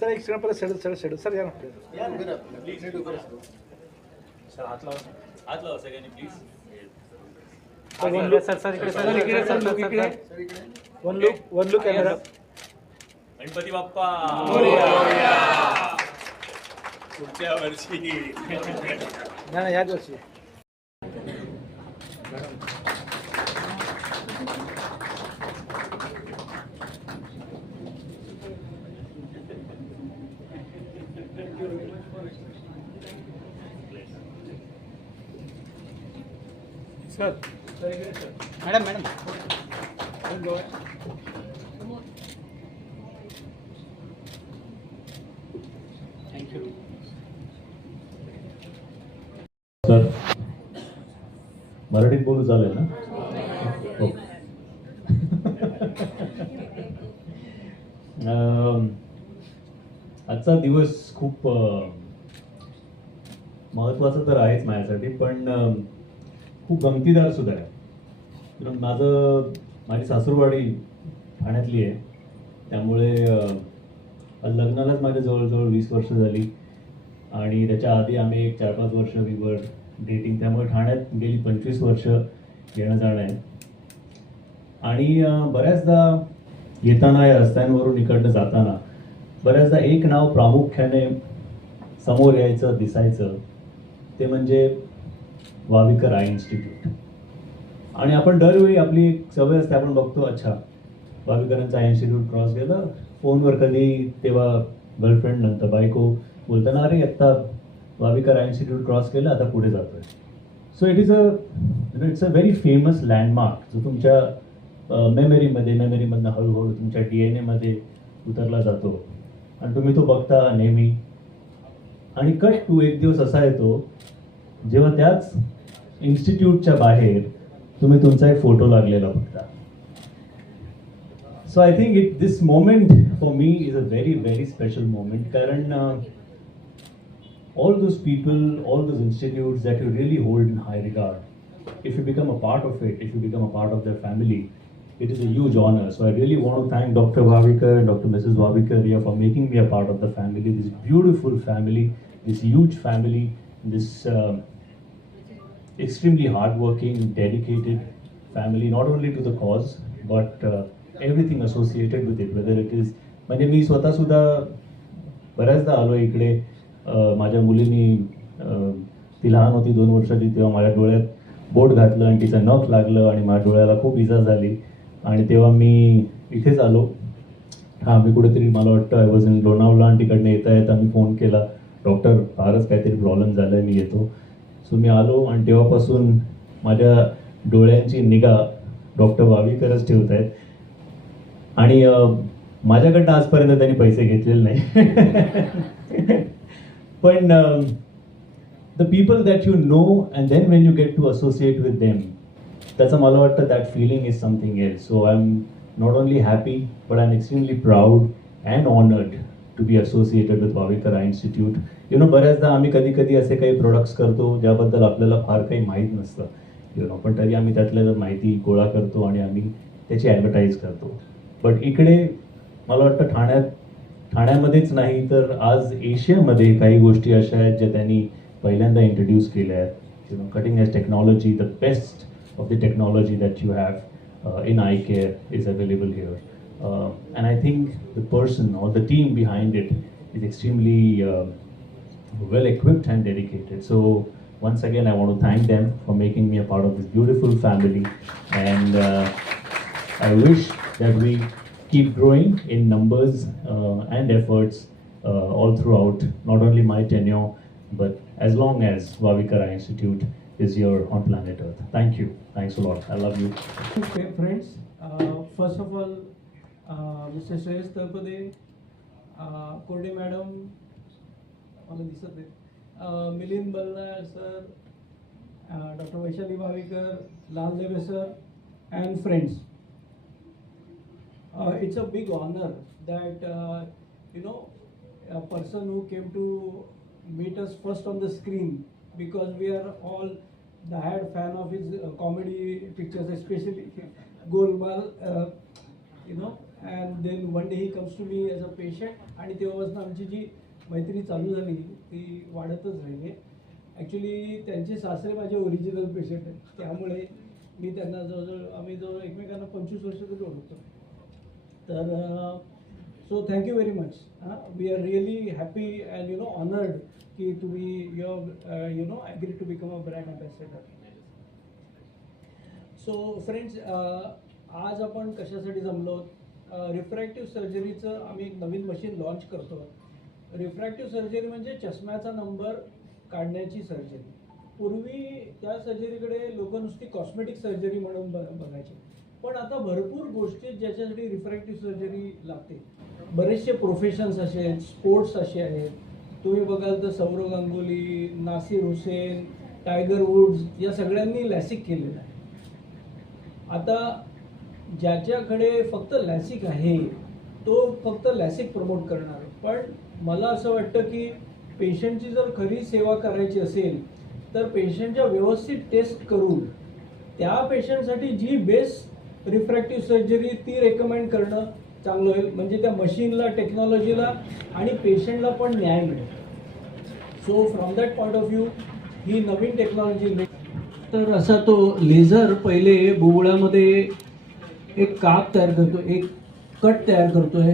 Sir एक sir one look sir sir इकडे sir इकडे सर लुक इकडे one look one look camera Ganpati Bappa पुढच्या वर्षी नाही नाही याच वर्षी sir. Madam madam. Thank you sir मराठीत बोलू चालेल ना? हो. आजचा दिवस खूप अ, महत्त्वाचा तर आहेच माझ्यासाठी पण खूप गमतीदार सुद्धा आहे. माझं माझी सासूरवाडी ठाण्यातली आहे. त्यामुळे लग्नालाच माझ्या जवळजवळ वीस वर्ष झाली. आणि त्याच्या आधी आम्ही एक चार पाच वर्ष वी डेटिंग त्यामुळे ठाण्यात गेली पंचवीस वर्ष येणं जाणं आहे. आणि बऱ्याचदा येताना या रस्त्यांवरून इकडनं जाताना बऱ्याचदा एक नाव प्रामुख्याने समोर यायचं दिसायचं. ते म्हणजे वाविकर आय इन्स्टिट्यूट आणि आपण दरवेळी आपली एक सवय असते आपण बघतो अच्छा वाविकरांचं आय इन्स्टिट्यूट क्रॉस केलं फोनवर कधी तेव्हा गर्लफ्रेंड नंतर बायको बोलताना अरे आत्ता वाविकर आय इन्स्टिट्यूट क्रॉस केलं आता पुढे जातोय. So it is a no it's a very famous landmark जो तुमच्या मेमरीमध्ये मेमरीमधनं हळूहळू तुमच्या डी एन एमध्ये उतरला जातो. आणि तुम्ही तो बघता नेहमी. आणि कट टू एक दिवस असा येतो जेव्हा त्याच इन्स्टिट्यूटच्या बाहेर तुम्ही तुमचा एक फोटो लागलेला बघता so I think it this moment for me is a very very special moment कारण all those people, all those institutes that you really hold in high regard, if you become a part of it, if you become a part of their family, it is a huge honor. So I really want to thank Dr. Bhavikar and Dr. Mrs. Bhavikar here for making me a part of the family, this beautiful family, this huge family, this um, extremely hardworking, dedicated family, not only to the cause, but uh, everything associated with it, whether it is, म्हणजे मी स्वतःसुद्धा बऱ्याचदा आलो इकडे माझ्या मुलीनी ती लहान होती दोन वर्षाची तेव्हा माझ्या डोळ्यात बोट घातलं आणि तिचं नख लागलं आणि माझ्या डोळ्याला खूप इजा झाली. आणि तेव्हा मी इथेच आलो. हां मी कुठेतरी मला वाटतं आय वॉज इन लोणावला आणि तिकडनं येता येता मी फोन केला. डॉक्टर फारच काहीतरी प्रॉब्लेम झाला आहे मी येतो. सो मी आलो आणि तेव्हापासून माझ्या डोळ्यांची निगा डॉक्टर वावीकरच ठेवत आहेत. आणि माझ्याकडनं आजपर्यंत त्यांनी पैसे घेतलेले नाही. पण the people that you know and then when you get to associate with them त्याचं मला वाटतं that feeling is something else so I am not only happy but I am extremely proud and honoured to be associated with Wavikar institute you know बऱ्याचदा आम्ही कधी कधी असे काही products करतो ज्याबद्दल आपल्याला फार काही माहीत नसतं. यु नो पण तरी आम्ही त्यातल्या माहिती गोळा करतो आणि आम्ही त्याची ॲडव्हर्टाईज करतो. बट इकडे मला वाटतं ठाण्यात ठाण्यामध्येच नाही तर आज एशियामध्ये काही गोष्टी अशा आहेत ज्या त्यांनी पहिल्यांदा इंट्रोड्यूस केल्या आहेत. You know cutting edge technology the best of the technology that you have in eye care is available here. Uh, and I think the person or the team behind it is extremely uh, well equipped and dedicated. So once again, I want to thank them for making me a part of this beautiful family. And uh, I wish that we keep growing in numbers uh, and efforts uh, all throughout, not only my tenure, but as long as Vavikara Institute is here on planet Earth. Thank you. Thanks a lot. I love you. Okay, friends, uh, first of all, uh, Mr. Shreyas Talpade, uh, Korde madam मला दिसत नाही uh, Milind Ballal sir doctor Vaishali Bhavikar Lal Deve sir and friends it's a big honour that you know a person who came to meet us first on the screen because we are all diehard fan of his uh, comedy pictures, especially Golmaal. Uh, you know, and then one day he comes to me as a patient आणि तेव्हापासून आमची जी मैत्री चालू झाली ती वाढतच राहिली. Actually त्यांचे सासरे माझे ओरिजिनल पेशंट आहेत. त्यामुळे मी त्यांना जवळजवळ आम्ही जवळ एकमेकांना पंचवीस वर्ष तरी ओळखतो. तर so thank you very much we are really happy and you know honoured की तुम्ही your you know agree to become a brand ambassador so friends आज आपण कशासाठी जमलो? रिफ्रॅक्टिव्ह सर्जरीचं आम्ही एक नवीन मशीन लॉन्च करतो. रिफ्रॅक्टिव्ह सर्जरी म्हणजे चष्म्याचा नंबर काढण्याची सर्जरी पूर्वी त्या सर्जरीकडे लोक नुसती कॉस्मेटिक सर्जरी म्हणून ब बघायचे. पण आता भरपूर गोष्टी ज्याच्यासाठी रिफ्रॅक्टिव्ह सर्जरी लागते. बरेचसे प्रोफेशन्स असे आहेत स्पोर्ट्स असे आहेत. तुम्ही बघाल तर सौरव गांगुली नासिर हुसेन टायगर वुड्स या सगळ्यांनी लॅसिक केलेलं आहे. आता ज्याच्याकडे फक्त लॅसिक आहे तो फक्त लॅसिक प्रमोट करणार. पण मला असं वाटतं की पेशंटची जर खरी सेवा करायची असेल तर पेशंटच्या व्यवस्थित टेस्ट करून त्या पेशंटसाठी जी बेस्ट रिफ्रॅक्टिव्ह सर्जरी ती रेकमेंड करणं चांगलं होईल. म्हणजे त्या मशीनला टेक्नॉलॉजीला आणि पेशंटला पण न्याय मिळेल. So from that point of view ही नवीन टेक्नॉलॉजी तर असा तो लेझर पहिले बुबुळामध्ये एक काप तयार करतो एक कट तयार करतोय.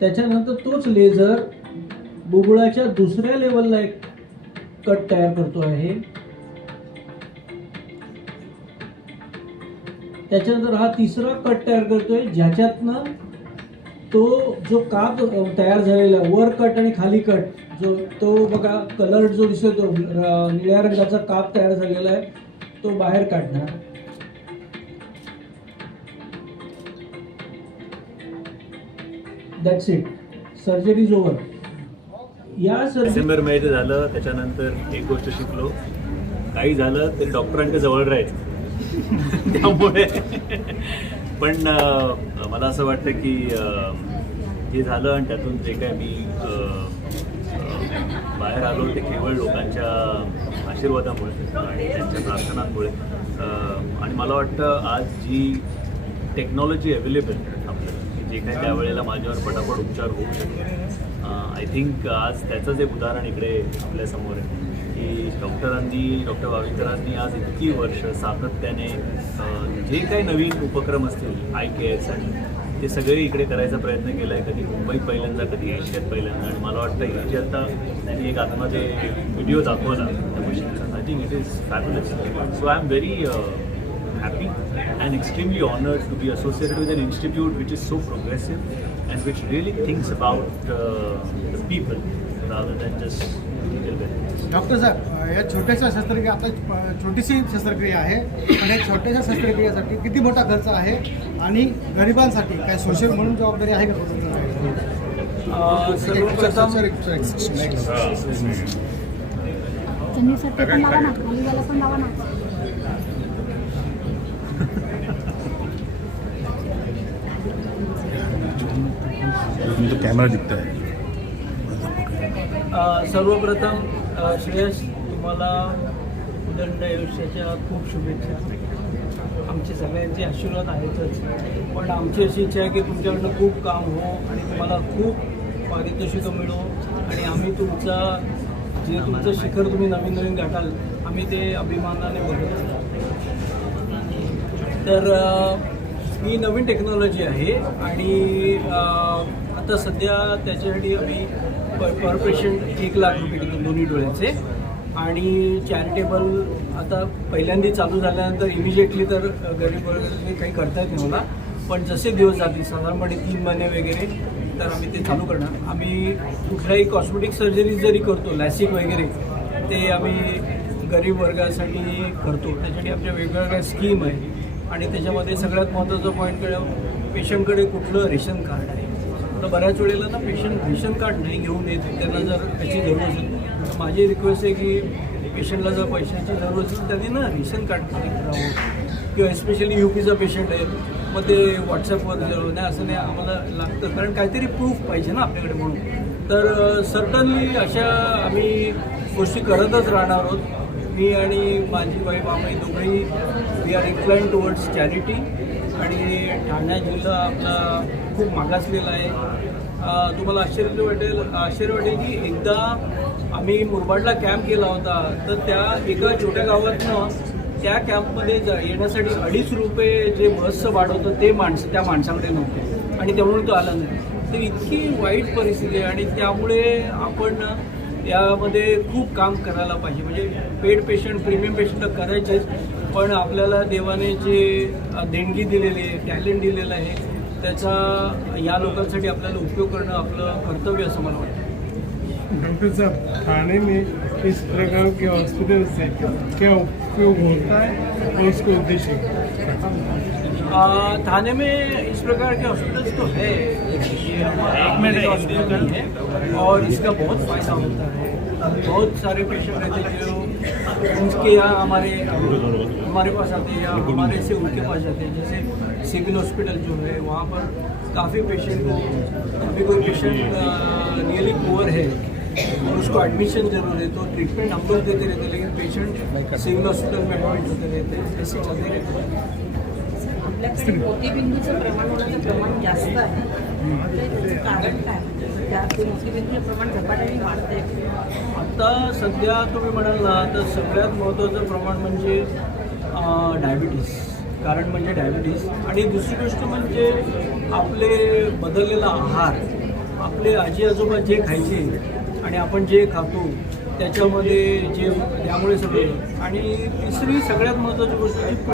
त्याच्यानंतर तोच लेझर बुबुळाच्या दुसऱ्या लेवलला एक कट तयार करतो आहे. त्याच्यानंतर हा तिसरा कट तयार करतोय ज्याच्यातनं तो जो काप तयार झालेला वर कट आणि खाली कट जो तो बघा कलर जो दिसतो तो निळ्या रंगाचा काप तयार झालेला आहे. तो बाहेर काढणार. That's it surgery is over या सर्जरी डिसेंबरमध्ये झालं त्याच्यानंतर एक गोष्ट शिकलो. काही झालं तरी डॉक्टरांच्या जवळ राहायचं त्यामुळे. पण मला असं वाटतं की जे झालं आणि त्यातून जे काय मी बाहेर आलो ते केवळ लोकांच्या आशीर्वादामुळे आणि त्यांच्या प्रार्थनांमुळे. आणि मला वाटतं आज जी टेक्नॉलॉजी अवेलेबल आपल्याला जे काही त्यावेळेला माझ्यावर पटापट उपचार होऊ शकतो आय थिंक आज त्याचंच एक उदाहरण इकडे आपल्यासमोर आहे की डॉक्टरांनी डॉक्टर वावेकरांनी आज इतकी वर्ष सातत्याने जे काही नवीन उपक्रम असतील आय केअरसाठी ते सगळे इकडे करायचा प्रयत्न केला आहे कधी मुंबईत पहिल्यांदा कधी एशियात पहिल्यांदा. आणि मला वाटतं ही जे आता त्यांनी एक आत्मा ते व्हिडिओ दाखवला त्या मशीनचा I think it is fabulous so I am very happy and extremely honoured to be associated with an institute which is so progressive and which really thinks about uh, the people rather than just benefits. Doctor साहेब या छोट्याशा शस्त्रक्रिया आता छोटीशी शस्त्रक्रिया आहे पण या छोट्याशा शस्त्रक्रियेसाठी किती मोठा खर्च आहे आणि गरिबांसाठी काय सोशल म्हणून जबाबदारी आहे का सर्वप्रथम चंदीसाठी पण लावा ना खालीवाला पण लावा ना. तुमचा कॅमेरा दिखता सर्वप्रथम श्रेयस तुम्हाला उदंड आयुष्याच्या खूप शुभेच्छा. आमचे सगळ्यांचे आशीर्वाद आहेतच. पण आमची अशी इच्छा आहे की तुमच्याकडनं खूप काम हो आणि तुम्हाला खूप पारितोषिकं मिळो. आणि आम्ही तुमचा जे तुमचं शिखर तुम्ही नवीन नवीन गाठाल आम्ही ते अभिमानाने बघत तर ही नवीन टेक्नॉलॉजी आहे आणि अ, आता सध्या त्याच्यासाठी आम्ही पर पर पेशंट एक लाख रुपये घेतो दोन्ही डोळ्याचे. आणि चॅरिटेबल आता पहिल्यांदा चालू झाल्यानंतर इमिजिएटली तर गरीब वर्गाचे काही करता येत नाही मला. पण जसे दिवस जातील साधारणपणे तीन महिने वगैरे तर आम्ही ते चालू करणार. आम्ही कुठल्याही कॉस्मेटिक सर्जरी जरी करतो लॅसिक वगैरे ते आम्ही गरीब वर्गासाठी करतो. त्यासाठी आमच्या वेगवेगळ्या स्कीम आहे आणि त्याच्यामध्ये सगळ्यात महत्त्वाचा पॉईंट कळलं पेशंटकडे कुठलं रेशन कार्ड आहे? आता बऱ्याच वेळेला ना पेशंट रेशन कार्ड नाही घेऊन येते. त्यांना जर त्याची जरूर असेल तर माझी रिक्वेस्ट आहे की पेशंटला जर पैशाची जरूर असेल त्यांनी ना रेशन कार्ड कनेक्ट राहावं किंवा एस्पेशली यू पीचा पेशंट आहे मग ते व्हॉट्सअपवर नाही असं नाही आम्हाला लागतं. कारण काहीतरी प्रूफ पाहिजे ना आपल्याकडे म्हणून. तर सर्टनली अशा आम्ही गोष्टी करतच राहणार आहोत. मी आणि माझी वाईफ आम्ही दोघंही we are incline towards charity आणि ठाणे जिल्हा आपला खूप मागासलेला आहे. तुम्हाला आश्चर्य वाटेल आश्चर्य वाटेल की एकदा आम्ही मुरबाडला कॅम्प केला होता तर त्या एका छोट्या गावातनं त्या कॅम्पमध्ये जा येण्यासाठी अडीच रुपये जे बसचं भाडं होतं ते माणसं त्या माणसाकडे नव्हते. आणि त्यामुळे तो आला नाही. तर इतकी वाईट परिस्थिती आहे आणि त्यामुळे आपण यामध्ये खूप काम करायला पाहिजे. म्हणजे पेड पेशंट प्रीमियम पेशंट तर करायचेच पण आपल्याला देवाने जे देणगी दिलेली आहे टॅलेंट दिलेलं आहे त्याचा या लोकांसाठी आपल्याला उपयोग करणं आपलं कर्तव्य असं मला वाटतं. डॉक्टर साहब थाने में इस प्रकार के हॉस्पिटल से क्या उपयोग होता है? और उसका उद्देश्य थाने में इस प्रकार के हॉस्पिटल्स तो है ये हमारा हॉस्पिटल है और इसका बहुत फ़ायदा होता है। बहुत सारे पेशेंट रहते हैं जो उनके यहाँ हमारे हमारे पास आते हैं या हमारे से उनके पास जाते हैं, जैसे सिविल हॉस्पिटल जो है, वहाँ पर काफ़ी पेशेंट को, अभी कोई पेशेंट रियली पुअर है और उसको एडमिशन ज़रूर है तो ट्रीटमेंट हम लोग देते रहते लेकिन पेशेंट सिविल हॉस्पिटल में एडमिट होते रहते हैं, ऐसे चलते रहते हैं। प्रमाण प्रमाण आता सध्या तुम्ही म्हणाल ना तर सगळ्यात महत्त्वाचं प्रमाण म्हणजे डायबिटीस कारण म्हणजे डायबिटीस आणि दुसरी गोष्ट म्हणजे आपले बदललेला आहार आपले आजी आजोबा जे खायचे आणि आपण जे खातो त्याच्यामध्ये जे त्यामुळे सगळं. आणि तिसरी सगळ्यात महत्त्वाची गोष्ट